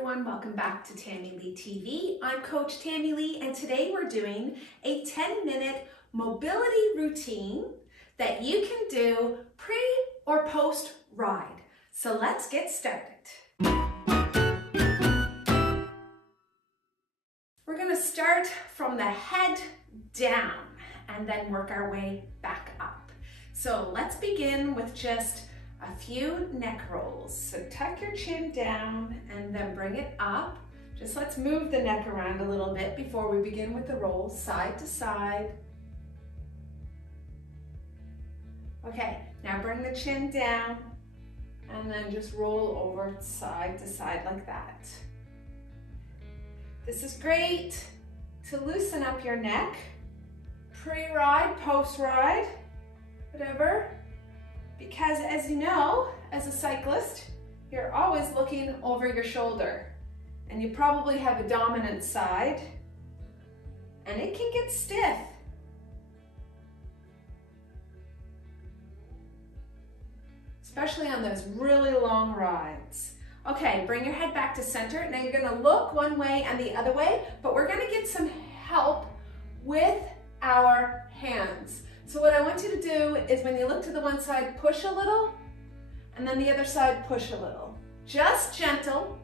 everyone, welcome back to Tammy Lee TV. I'm Coach Tammy Lee and today we're doing a 10-minute mobility routine that you can do pre or post ride. So let's get started. We're going to start from the head down and then work our way back up. So let's begin with just a few neck rolls. So tuck your chin down and then bring it up. Just let's move the neck around a little bit before we begin with the rolls, side to side. Okay, now bring the chin down and then just roll over side to side like that. This is great to loosen up your neck, pre-ride, post-ride, whatever. Because as you know, as a cyclist, you're always looking over your shoulder and you probably have a dominant side and it can get stiff. Especially on those really long rides. Okay, bring your head back to center. Now you're gonna look one way and the other way, but we're gonna get some help with our hands. So what I want you to do is when you look to the one side, push a little, and then the other side, push a little. Just gentle,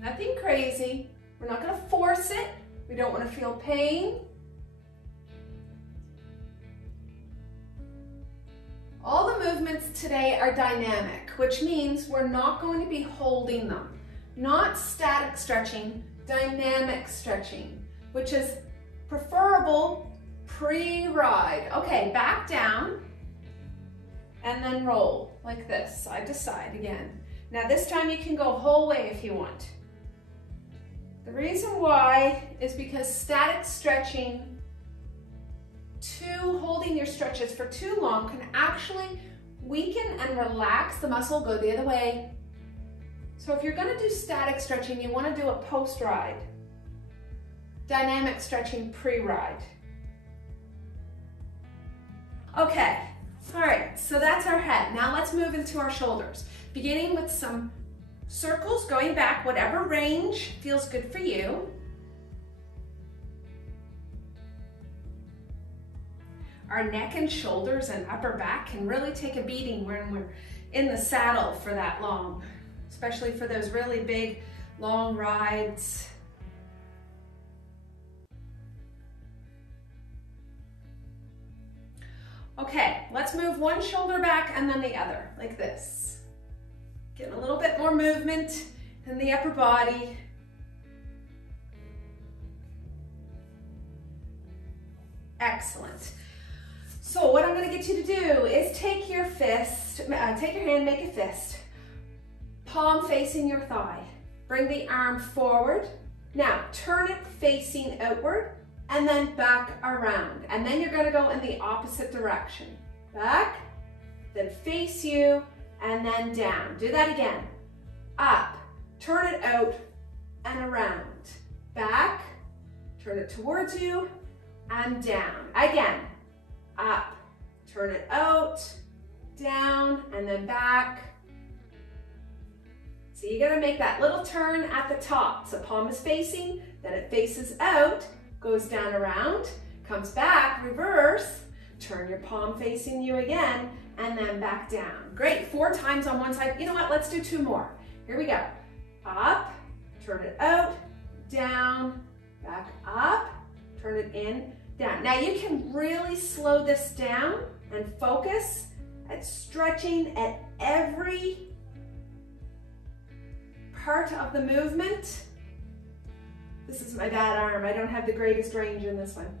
nothing crazy. We're not gonna force it. We don't wanna feel pain. All the movements today are dynamic, which means we're not going to be holding them. Not static stretching, dynamic stretching, which is preferable pre-ride. Okay, back down and then roll like this, side to side again. Now this time you can go whole way if you want. The reason why is because static stretching, holding your stretches for too long can actually weaken and relax the muscle, go the other way. So if you're gonna do static stretching, you wanna do it post-ride. Dynamic stretching pre-ride. Okay, all right, so that's our head. Now let's move into our shoulders. Beginning with some circles, going back, whatever range feels good for you. Our neck and shoulders and upper back can really take a beating when we're in the saddle for that long, especially for those really big, long rides. Okay, let's move one shoulder back and then the other, like this. Get a little bit more movement in the upper body. Excellent. So what I'm going to get you to do is take your fist, take your hand, make a fist, palm facing your thigh. Bring the arm forward. Now turn it facing outward and then back around. And then you're going to go in the opposite direction. Back, then face you, and then down. Do that again. Up, turn it out and around. Back, turn it towards you, and down. Again. Up, turn it out, down, and then back. So you're gonna make that little turn at the top. So palm is facing, then it faces out, goes down around, comes back, reverse, turn your palm facing you again, and then back down. Great, 4 times on one side. You know what, let's do 2 more. Here we go. Up, turn it out, down, back up, turn it in, down. Now you can really slow this down and focus at stretching at every part of the movement. This is my bad arm. I don't have the greatest range in this one.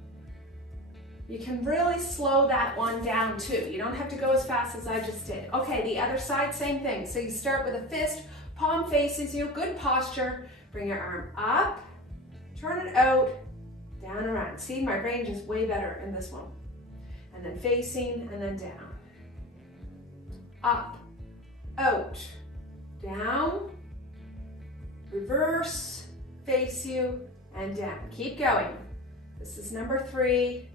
You can really slow that one down too. You don't have to go as fast as I just did. Okay, the other side, same thing. So you start with a fist, palm faces you, good posture. Bring your arm up, turn it out, down around. See, my range is way better in this one. And then facing and then down. Up, out, down, reverse, face you, and down. Keep going. This is number 3.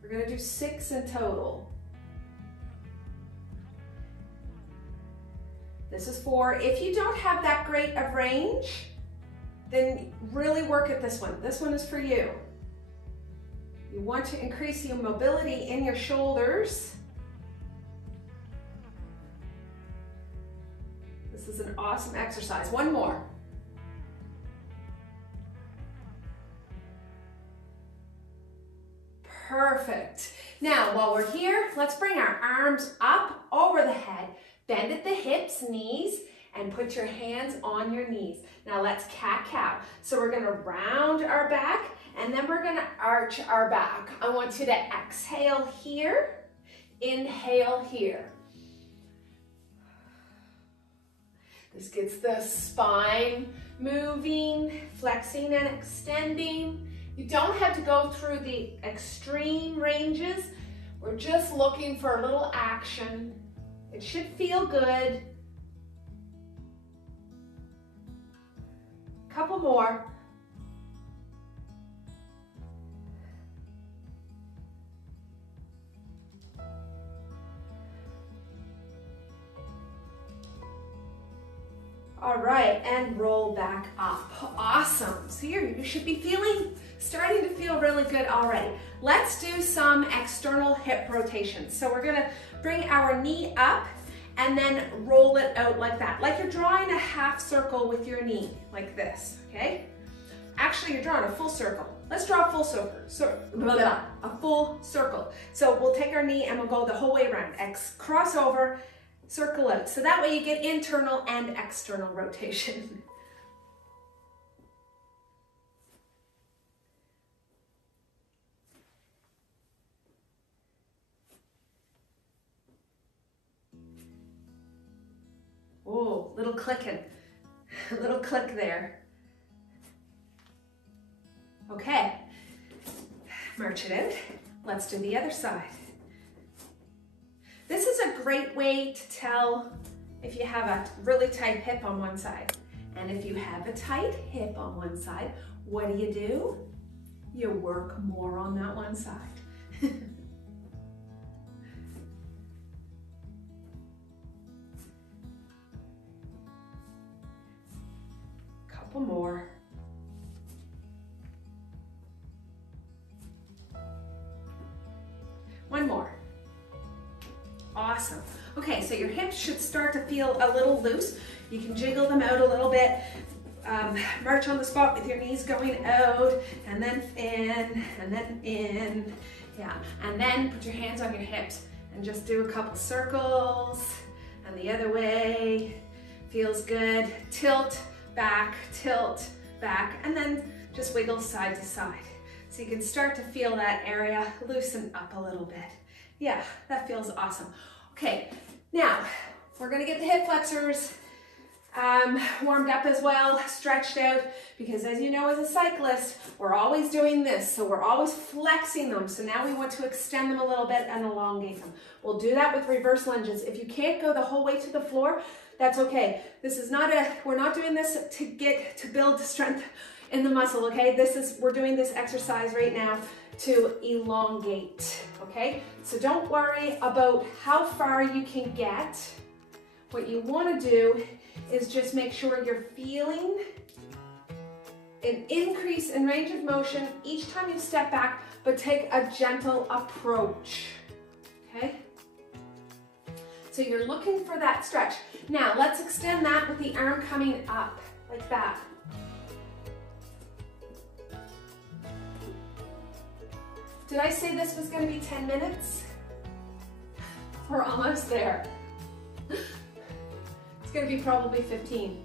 We're going to do 6 in total. This is for, if you don't have that great of range, then really work at this one. This one is for you. You want to increase your mobility in your shoulders. This is an awesome exercise. One more. Perfect. Now, while we're here, let's bring our arms up over the head. Bend at the hips, knees, and put your hands on your knees. Now let's cat-cow. So we're gonna round our back, and then we're gonna arch our back. I want you to exhale here, inhale here. This gets the spine moving, flexing and extending. You don't have to go through the extreme ranges. We're just looking for a little action. It should feel good. Couple more. All right, and roll back up. Awesome. So you should be starting to feel really good already. Let's do some external hip rotations. So we're gonna bring our knee up and then roll it out like that. Like you're drawing a half circle with your knee, like this, okay? Actually, you're drawing a full circle. Let's draw a full circle. A full circle. So we'll take our knee and we'll go the whole way around. Cross over, circle out. So that way you get internal and external rotation. Oh, little clicking, a little click there. Okay, march it out. Let's do the other side. This is a great way to tell if you have a really tight hip on one side. And if you have a tight hip on one side, what do? You work more on that one side. Couple more. One more. Awesome. Okay, so your hips should start to feel a little loose. You can jiggle them out a little bit. March on the spot with your knees going out, and then in, and then in. Yeah, and then put your hands on your hips and just do a couple circles, and the other way. Feels good. Tilt back, and then just wiggle side to side. So you can start to feel that area loosen up a little bit. Yeah, that feels awesome. Okay, now we're gonna get the hip flexors warmed up as well, stretched out, because as you know, as a cyclist, we're always doing this. So we're always flexing them. So now we want to extend them a little bit and elongate them. We'll do that with reverse lunges. If you can't go the whole way to the floor, that's okay. This is not we're not doing this to build strength in the muscle, okay? We're doing this exercise right now to elongate, okay? So don't worry about how far you can get. What you want to do is just make sure you're feeling an increase in range of motion each time you step back, but take a gentle approach, okay? So you're looking for that stretch. Now let's extend that with the arm coming up, like that. Did I say this was going to be 10 minutes? We're almost there. It's going to be probably 15.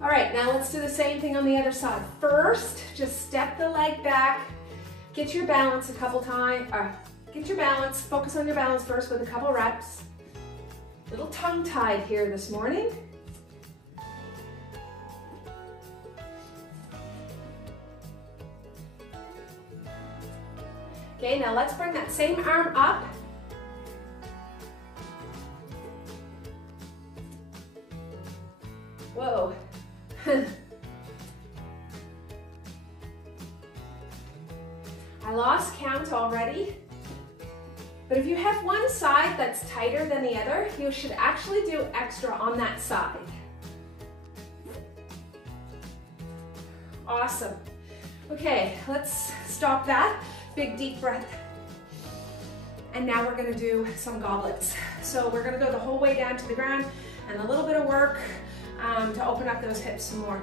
All right, now let's do the same thing on the other side. First, just step the leg back, get your balance a couple times, get your balance, focus on your balance first with a couple reps. A little tongue-tied here this morning. Okay, now let's bring that same arm up. Whoa. I lost count already. But if you have one side that's tighter than the other, you should actually do extra on that side. Awesome. Okay, let's stop that. Big deep breath. And now we're gonna do some goblets. So we're gonna go the whole way down to the ground and a little bit of work to open up those hips some more.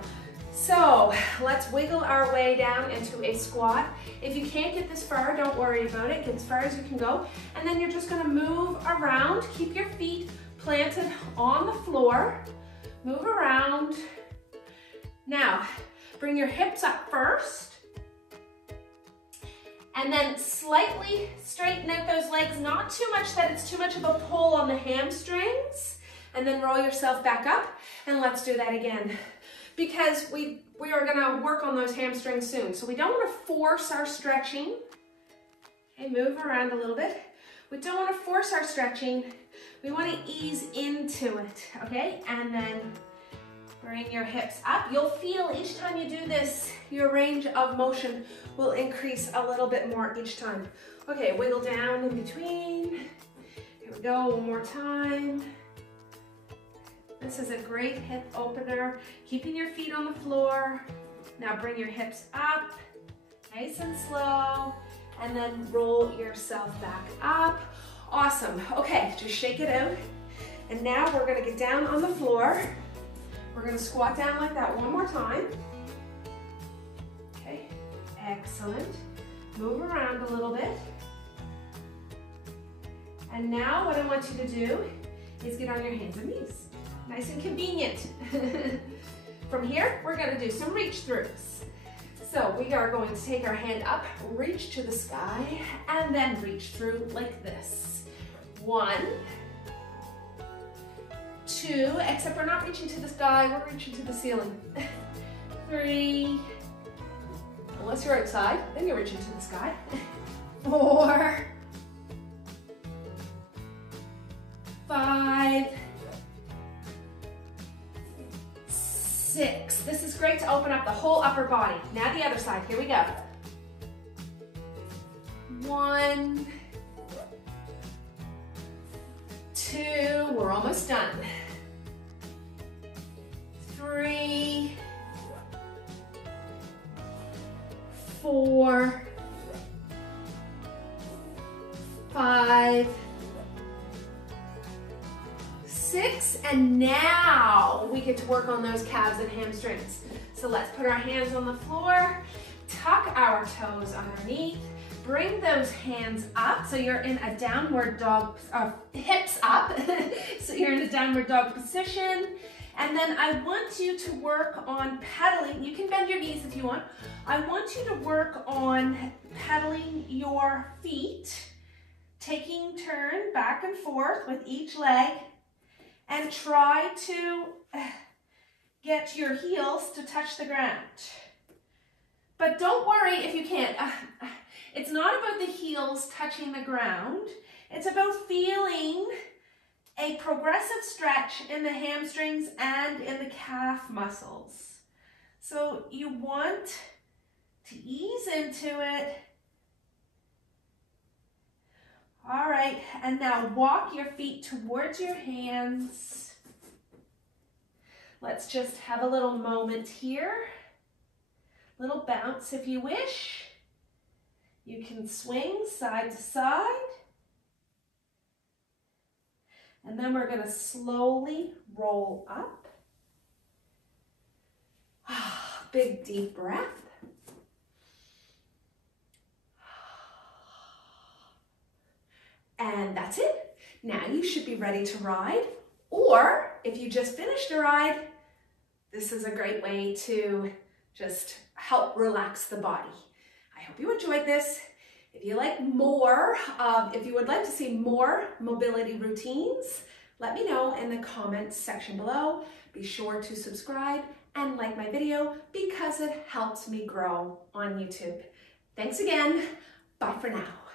So let's wiggle our way down into a squat. If you can't get this far, don't worry about it. Get as far as you can go. And then you're just gonna move around. Keep your feet planted on the floor. Move around. Now, bring your hips up first. And then slightly straighten out those legs, not too much that it's too much of a pull on the hamstrings. And then roll yourself back up. And let's do that again. Because we are gonna work on those hamstrings soon. So we don't wanna force our stretching. Okay, move around a little bit. We don't wanna force our stretching. We wanna ease into it, okay? And then bring your hips up. You'll feel each time you do this, your range of motion will increase a little bit more each time. Okay, wiggle down in between. Here we go, one more time. This is a great hip opener. Keeping your feet on the floor. Now bring your hips up, nice and slow, and then roll yourself back up. Awesome. Okay, just shake it out. And now we're gonna get down on the floor. We're gonna squat down like that one more time. Okay, excellent. Move around a little bit. And now what I want you to do is get on your hands and knees. Nice and convenient. From here, we're gonna do some reach throughs. So we are going to take our hand up, reach to the sky, and then reach through like this. 1, 2, except we're not reaching to the sky, we're reaching to the ceiling. 3, unless you're outside, then you're reaching to the sky. 4, 5, 6. This is great to open up the whole upper body. Now the other side, here we go. 1, 2, we're almost done. 3, 4, 5, 6, and now we get to work on those calves and hamstrings. So let's put our hands on the floor, tuck our toes underneath, bring those hands up so you're in a downward dog, hips up, so you're in a downward dog position. And then I want you to work on pedaling. You can bend your knees if you want. I want you to work on pedaling your feet, taking turn back and forth with each leg, and try to get your heels to touch the ground. But don't worry if you can't. It's not about the heels touching the ground. It's about feeling a progressive stretch in the hamstrings and in the calf muscles. So you want to ease into it. All right, and now walk your feet towards your hands. Let's just have a little moment here. Little bounce if you wish. You can swing side to side. And then we're gonna slowly roll up. Big deep breath. And that's it. Now you should be ready to ride. Or if you just finished a ride, this is a great way to just help relax the body. I hope you enjoyed this. If you like more, if you would like to see more mobility routines, let me know in the comments section below. Be sure to subscribe and like my video because it helps me grow on YouTube. Thanks again. Bye for now.